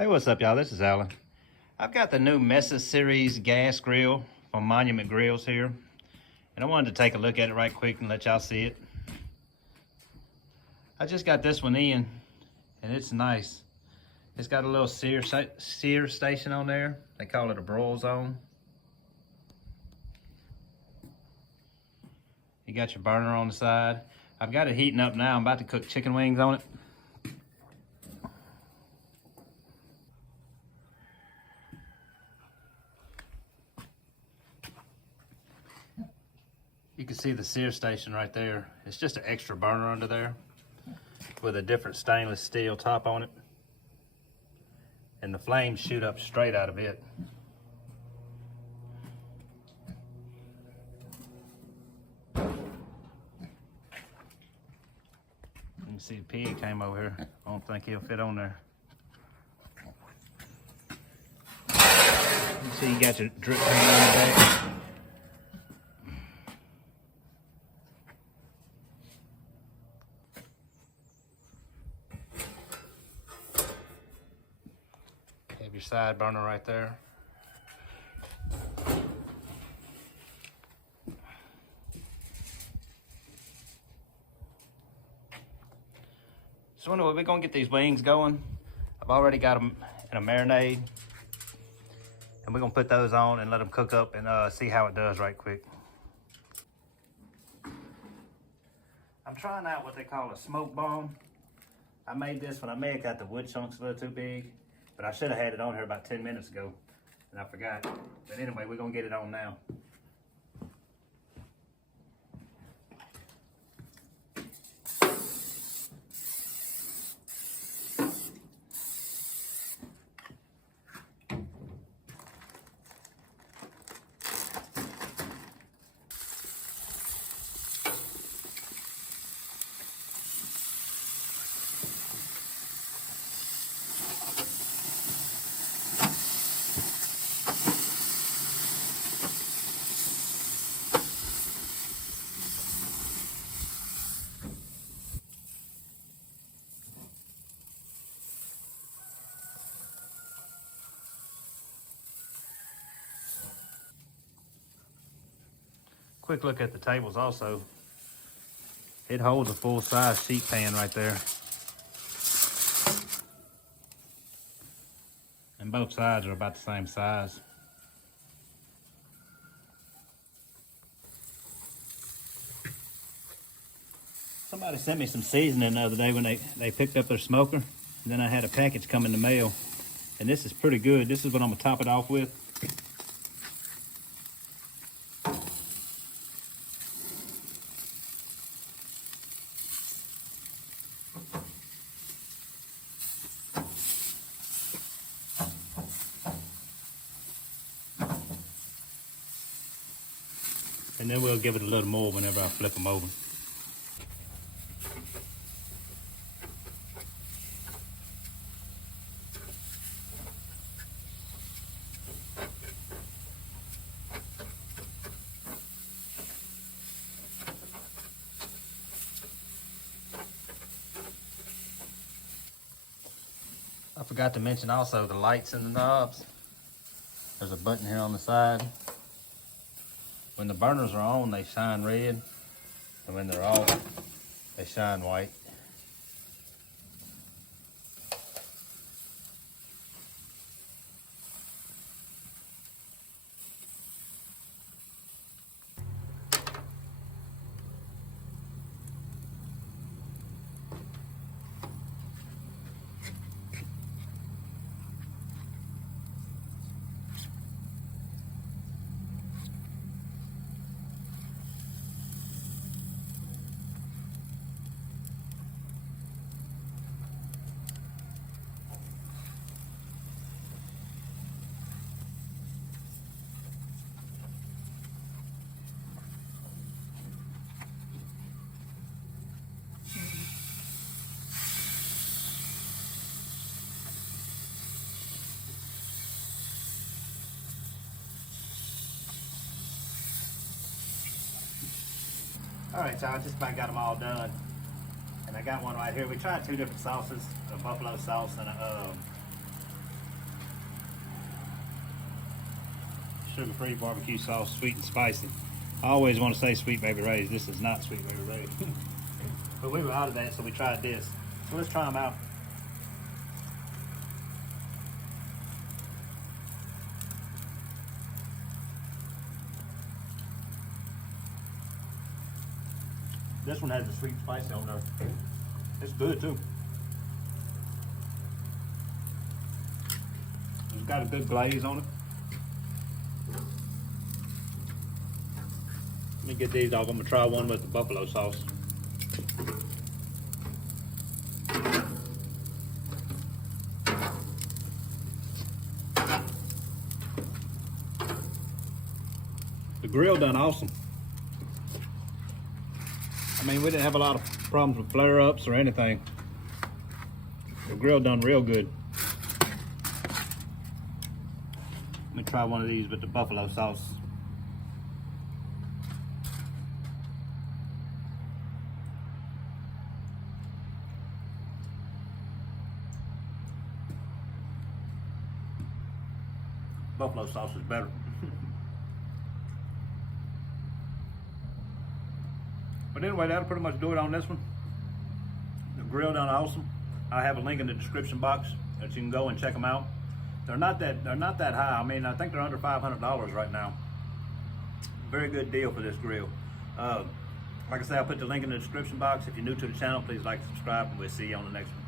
Hey, what's up, y'all? This is Alan. I've got the new Mesa series gas grill from Monument Grills here, and I wanted to take a look at it right quick and let y'all see it. I just got this one in, and it's nice. It's got a little sear station on there. They call it a broil zone. You got your burner on the side. I've got it heating up now. I'm about to cook chicken wings on it. You can see the sear station right there. It's just an extra burner under there with a different stainless steel top on it. And the flames shoot up straight out of it. You can see the pig came over here. I don't think he'll fit on there. You see you got your drip pan on the back. Have your side burner right there. So anyway, we're gonna get these wings going. I've already got them in a marinade, and we're gonna put those on and let them cook up and see how it does right quick. I'm trying out what they call a smoke bomb. I made this one. I may have got the wood chunks a little too big, but I should have had it on here about 10 minutes ago, and I forgot. But anyway, we're gonna get it on now. Quick look at the tables also. It holds a full-size sheet pan right there. And both sides are about the same size. Somebody sent me some seasoning the other day when they picked up their smoker. And then I had a package come in the mail. And this is pretty good. This is what I'm gonna top it off with. And then we'll give it a little more whenever I flip them over. I forgot to mention also the lights and the knobs. There's a button here on the side. When the burners are on, they shine red, and when they're off, they shine white. All right, y'all, just about got them all done. And I got one right here. We tried two different sauces, a buffalo sauce and a sugar-free barbecue sauce, sweet and spicy. I always want to say Sweet Baby Ray's. This is not Sweet Baby Ray's. But we were out of that, so we tried this. So let's try them out. This one has the sweet spicy on there. It's good too. It's got a good glaze on it. Let me get these off. I'm gonna try one with the buffalo sauce. The grill done awesome. I mean, we didn't have a lot of problems with flare-ups or anything. The grill done real good. Let me try one of these with the buffalo sauce. Buffalo sauce is better. But anyway, that'll pretty much do it on this one. The grill done awesome. I have a link in the description box that you can go and check them out. They're not that high. I mean, I think they're under $500 right now. Very good deal for this grill. Like I said, I'll put the link in the description box. If you're new to the channel, please like, subscribe, and we'll see you on the next one.